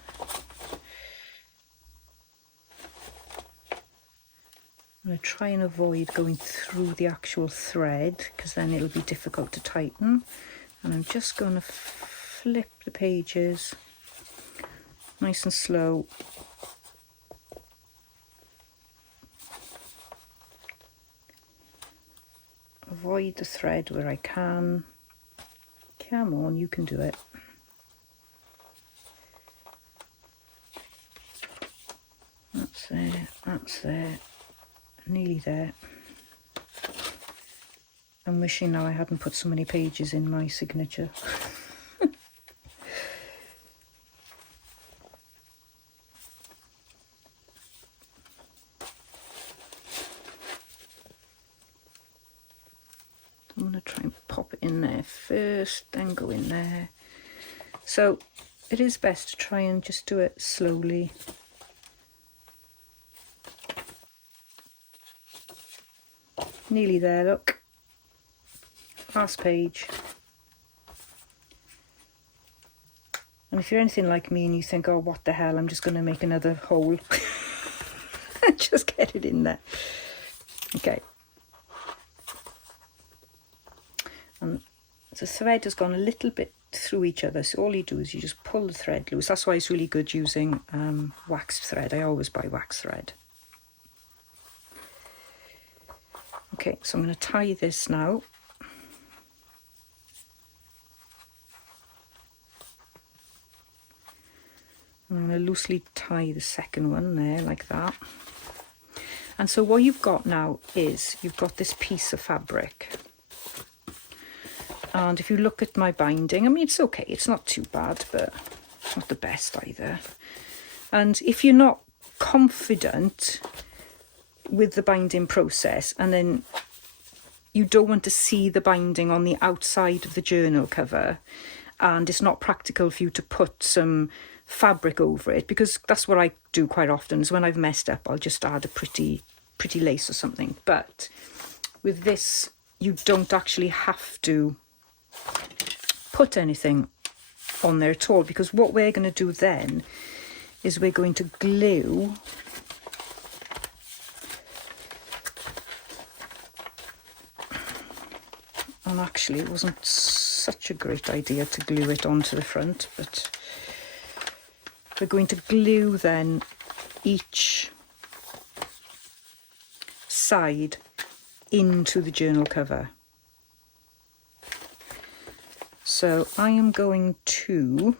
I'm going to try and avoid going through the actual thread because then it'll be difficult to tighten. And I'm just going to flip the pages nice and slow. Avoid the thread where I can. Come on, you can do it. That's there, that's there, nearly there. I'm wishing now I hadn't put so many pages in my signature. I'm going to try and pop it in there first, then go in there. So it is best to try and just do it slowly. Nearly there, look. Last page. And if you're anything like me and you think, oh, what the hell, I'm just going to make another hole. Just get it in there. Okay. And the thread has gone a little bit through each other, so all you do is you just pull the thread loose. That's why it's really good using waxed thread. I always buy waxed thread. Okay, so I'm going to tie this now. I'm going to loosely tie the second one there like that. And so what you've got now is you've got this piece of fabric. And if you look at my binding, I mean, it's okay. It's not too bad, but it's not the best either. And if you're not confident with the binding process, and then you don't want to see the binding on the outside of the journal cover, and it's not practical for you to put some fabric over it, because that's what I do quite often, is when I've messed up, I'll just add a pretty lace or something. But with this, you don't actually have to put anything on there at all, because what we're going to do then is we're going to glue and actually it wasn't such a great idea to glue it onto the front, but we're going to glue then each side into the journal cover. So I am going to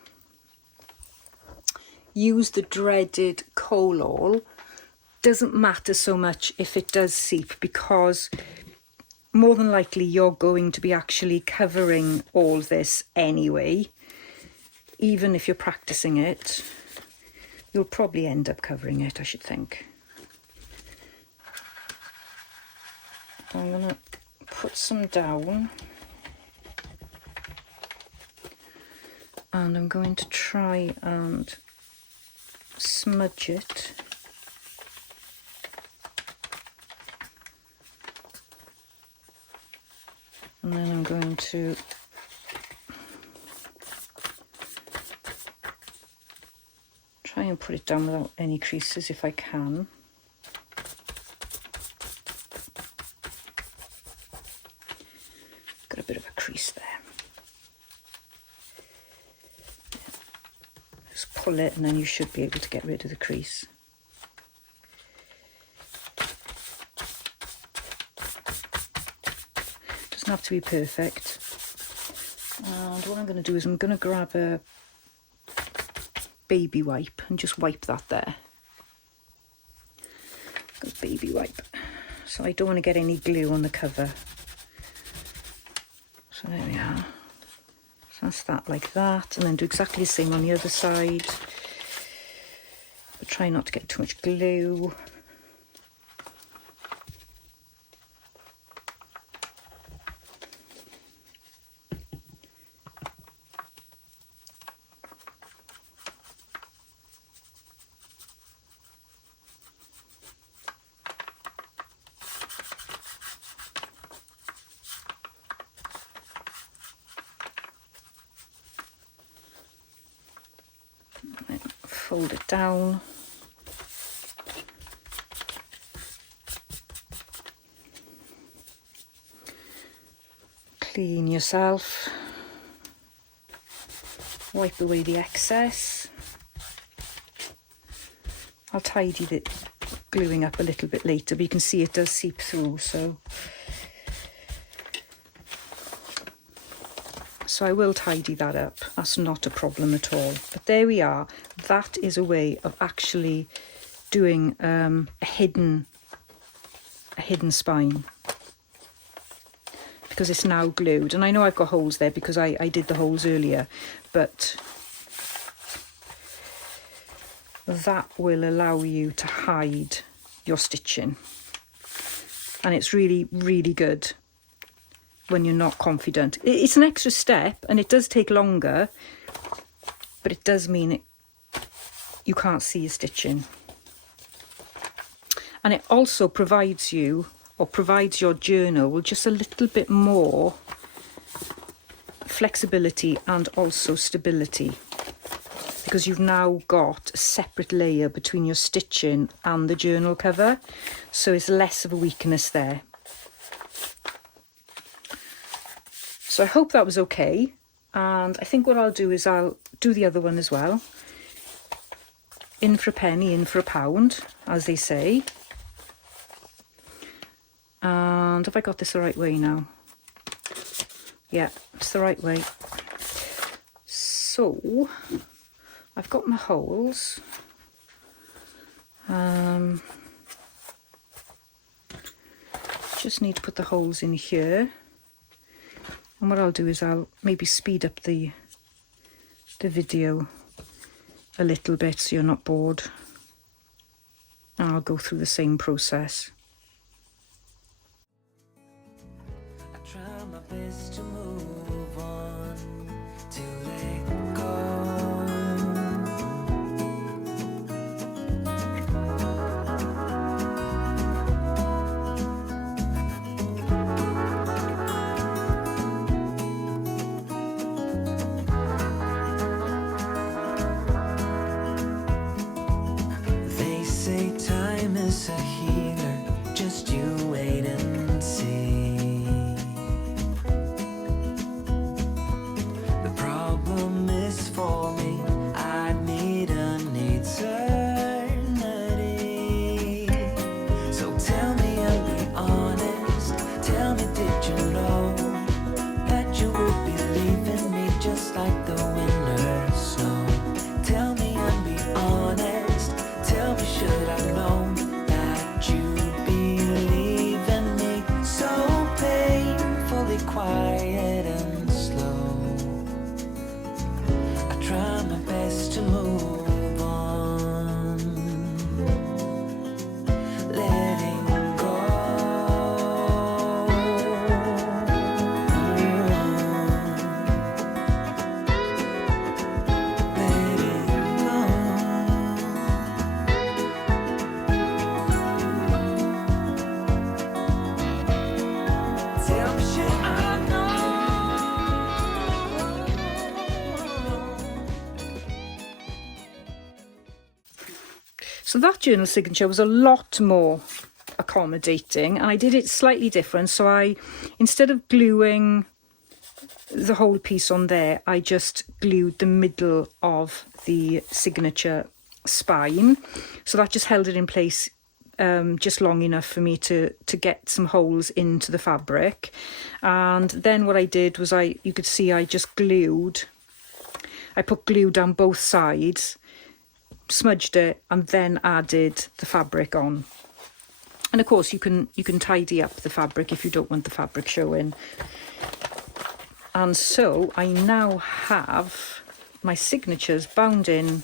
use the dreaded coal awl. Doesn't matter so much if it does seep, because more than likely you're going to be actually covering all this anyway. Even if you're practicing it, you'll probably end up covering it, I should think. I'm going to put some down. And I'm going to try and smudge it. And then I'm going to try and put it down without any creases if I can. Got a bit of a crease there. Just pull it and then you should be able to get rid of the crease. Doesn't have to be perfect. And what I'm going to do is I'm going to grab a baby wipe and just wipe that there. Good baby wipe. So I don't want to get any glue on the cover. So There we are. So that's that like that, and then do exactly the same on the other side. But try not to get too much glue. Fold it down. Clean yourself. Wipe away the excess. I'll tidy the gluing up a little bit later, but you can see it does seep through, so I will tidy that up. That's not a problem at all. But there we are. That is a way of actually doing a hidden spine, because it's now glued. And I know I've got holes there because I did the holes earlier, but that will allow you to hide your stitching. And it's really, really good when you're not confident. It's an extra step and it does take longer, but it does mean you can't see your stitching. And it also provides you, or provides your journal, with just a little bit more flexibility and also stability, because you've now got a separate layer between your stitching and the journal cover, so it's less of a weakness there. So I hope that was okay, and I think what I'll do is I'll do the other one as well. In for a penny, in for a pound, as they say. And have I got this the right way now? Yeah, it's the right way. So I've got my holes. Just need to put the holes in here. And what I'll do is I'll maybe speed up the video a little bit so you're not bored. And I'll go through the same process. I try my best to move on, to let go. They say time is a healer, just you wait and see. The problem is for me, I need an eternity. So tell me and be honest, tell me, did you know that you would be leaving me just like the winter snow? Tell me and be honest, tell me, should I know that you'd be leaving me so painfully quiet and slow? I try my best to move on, letting go. Letting go. Tell me, should I know? So that journal signature was a lot more accommodating, and I did it slightly different. So I, instead of gluing the whole piece on there, I just glued the middle of the signature spine. So that just held it in place just long enough for me to get some holes into the fabric. And then what I did was you could see I just glued, I put glue down both sides, smudged it, and then added the fabric on. And of course you can tidy up the fabric if you don't want the fabric showing. And so I now have my signatures bound in.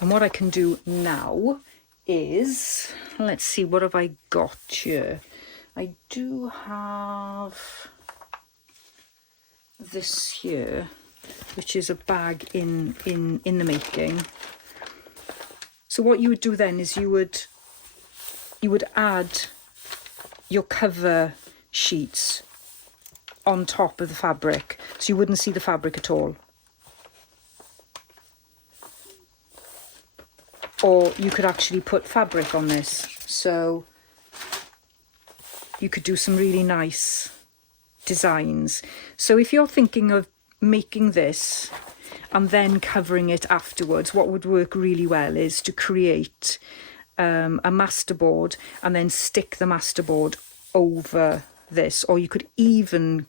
And what I can do now is, let's see, what have I got here? I do have this here, which is a bag in the making. So what you would do then is you would add your cover sheets on top of the fabric, so you wouldn't see the fabric at all. Or you could actually put fabric on this, so you could do some really nice designs. So if you're thinking of making this and then covering it afterwards, what would work really well is to create a masterboard and then stick the masterboard over this, or you could even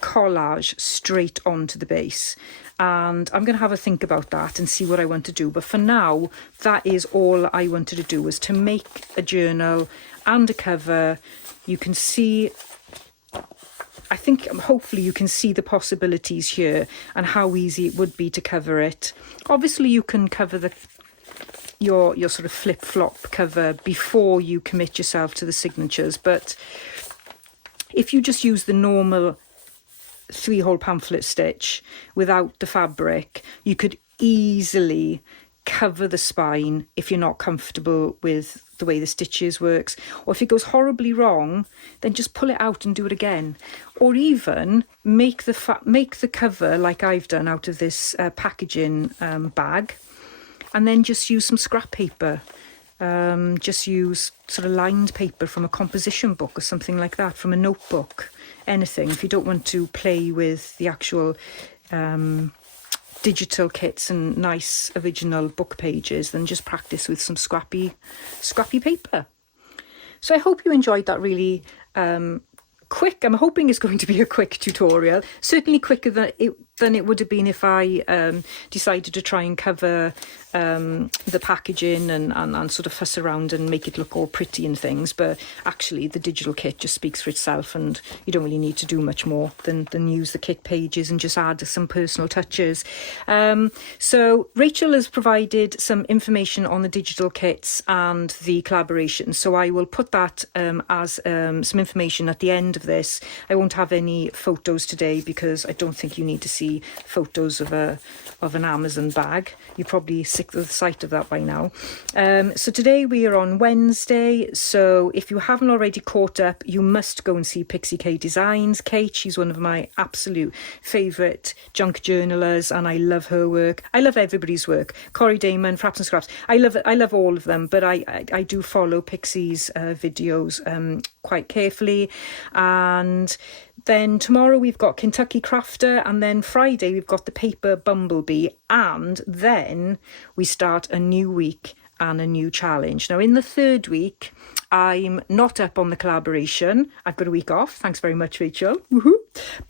collage straight onto the base. And I'm going to have a think about that and see what I want to do, but for now that is all I wanted to do, was to make a journal and a cover. You can see, I think hopefully you can see the possibilities here and how easy it would be to cover it. Obviously you can cover your sort of flip-flop cover before you commit yourself to the signatures, but if you just use the normal 3-hole pamphlet stitch without the fabric, you could easily cover the spine if you're not comfortable with the way the stitches works, or if it goes horribly wrong, then just pull it out and do it again, or even make the cover like I've done out of this packaging bag, and then just use some scrap paper. Just use sort of lined paper from a composition book or something like that, from a notebook, anything. If you don't want to play with the actual digital kits and nice original book pages, then just practice with some scrappy paper. So I hope you enjoyed that really quick. I'm hoping it's going to be a quick tutorial, certainly quicker than it would have been if I decided to try and cover the packaging and sort of fuss around and make it look all pretty and things. But actually the digital kit just speaks for itself, and you don't really need to do much more than use the kit pages and just add some personal touches. So Rachel has provided some information on the digital kits and the collaboration, so I will put that as some information at the end of this. I won't have any photos today because I don't think you need to see photos of an Amazon bag. You're probably sick of the sight of that by now. So today we are on Wednesday, so if you haven't already caught up, you must go and see Pixie K Designs. Kate, she's one of my absolute favourite junk journalers, and I love her work. I love everybody's work. Corey Damon, Fraps and Scraps, I love all of them, but I do follow Pixie's videos quite carefully. And then tomorrow we've got Kentucky Crafter, and then Friday we've got the Paper Bumblebee, and then we start a new week and a new challenge. Now in the third week I'm not up on the collaboration. I've got a week off. Thanks very much, Rachel. Woohoo!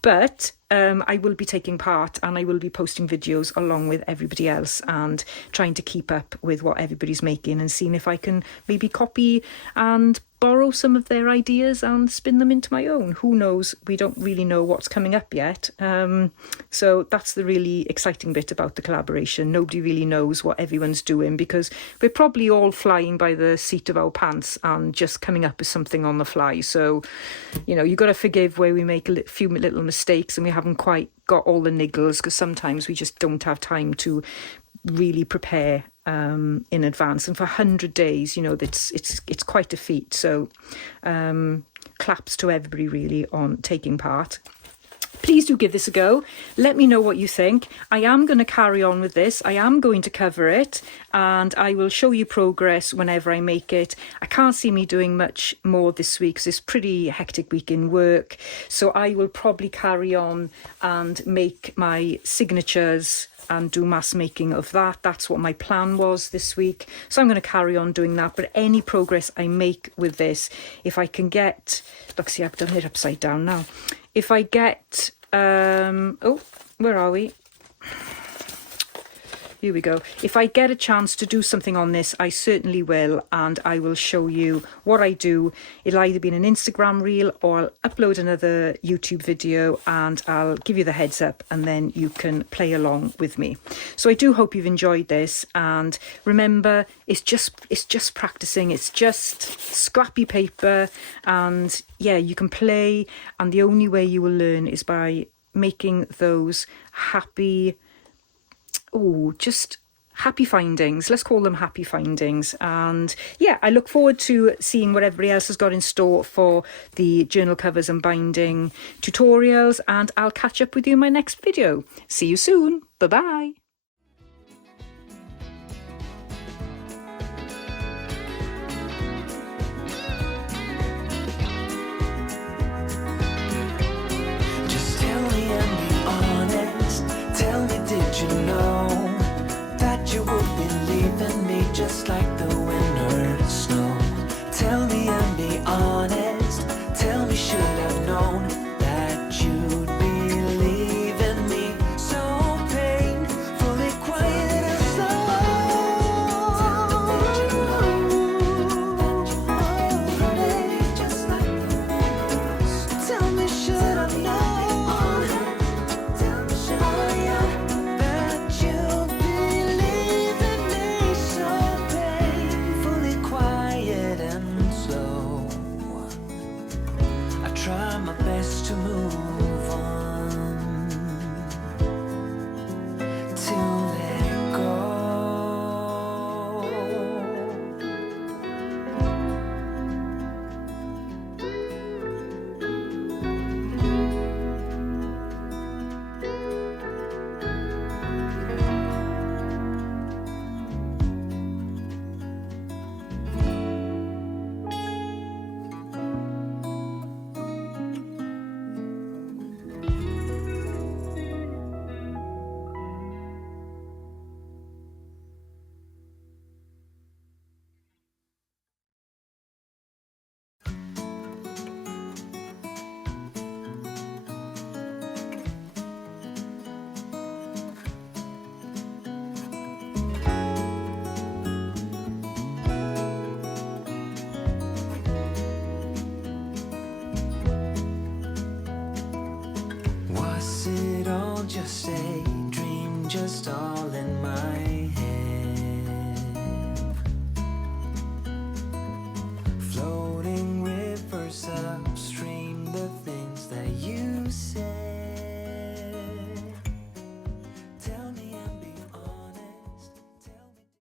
But I will be taking part, and I will be posting videos along with everybody else and trying to keep up with what everybody's making and seeing if I can maybe copy and borrow some of their ideas and spin them into my own. Who knows? We don't really know what's coming up yet. So that's the really exciting bit about the collaboration. Nobody really knows what everyone's doing because we're probably all flying by the seat of our pants and just coming up with something on the fly. So, you know, you've got to forgive where we make a few little mistakes and we haven't quite got all the niggles, because sometimes we just don't have time to really prepare in advance, and for 100 days, you know, it's quite a feat. So claps to everybody really on taking part. Please do give this a go. Let me know what you think. I am going to carry on with this. I am going to cover it, and I will show you progress whenever I make it. I can't see me doing much more this week because it's a pretty hectic week in work. So I will probably carry on and make my signatures and do mass making of that. That's what my plan was this week. So I'm going to carry on doing that. But any progress I make with this, if I can get... Look, see, I've done it upside down now. If I get... oh, where are we? Here we go. If I get a chance to do something on this, I certainly will, and I will show you what I do. It'll either be in an Instagram reel or I'll upload another YouTube video and I'll give you the heads up, and then you can play along with me. So I do hope you've enjoyed this, and remember, it's just practicing. It's just scrappy paper, and yeah, you can play, and the only way you will learn is by making those happy, just happy findings. Let's call them happy findings. And yeah, I look forward to seeing what everybody else has got in store for the journal covers and binding tutorials, and I'll catch up with you in my next video. See you soon. Bye bye.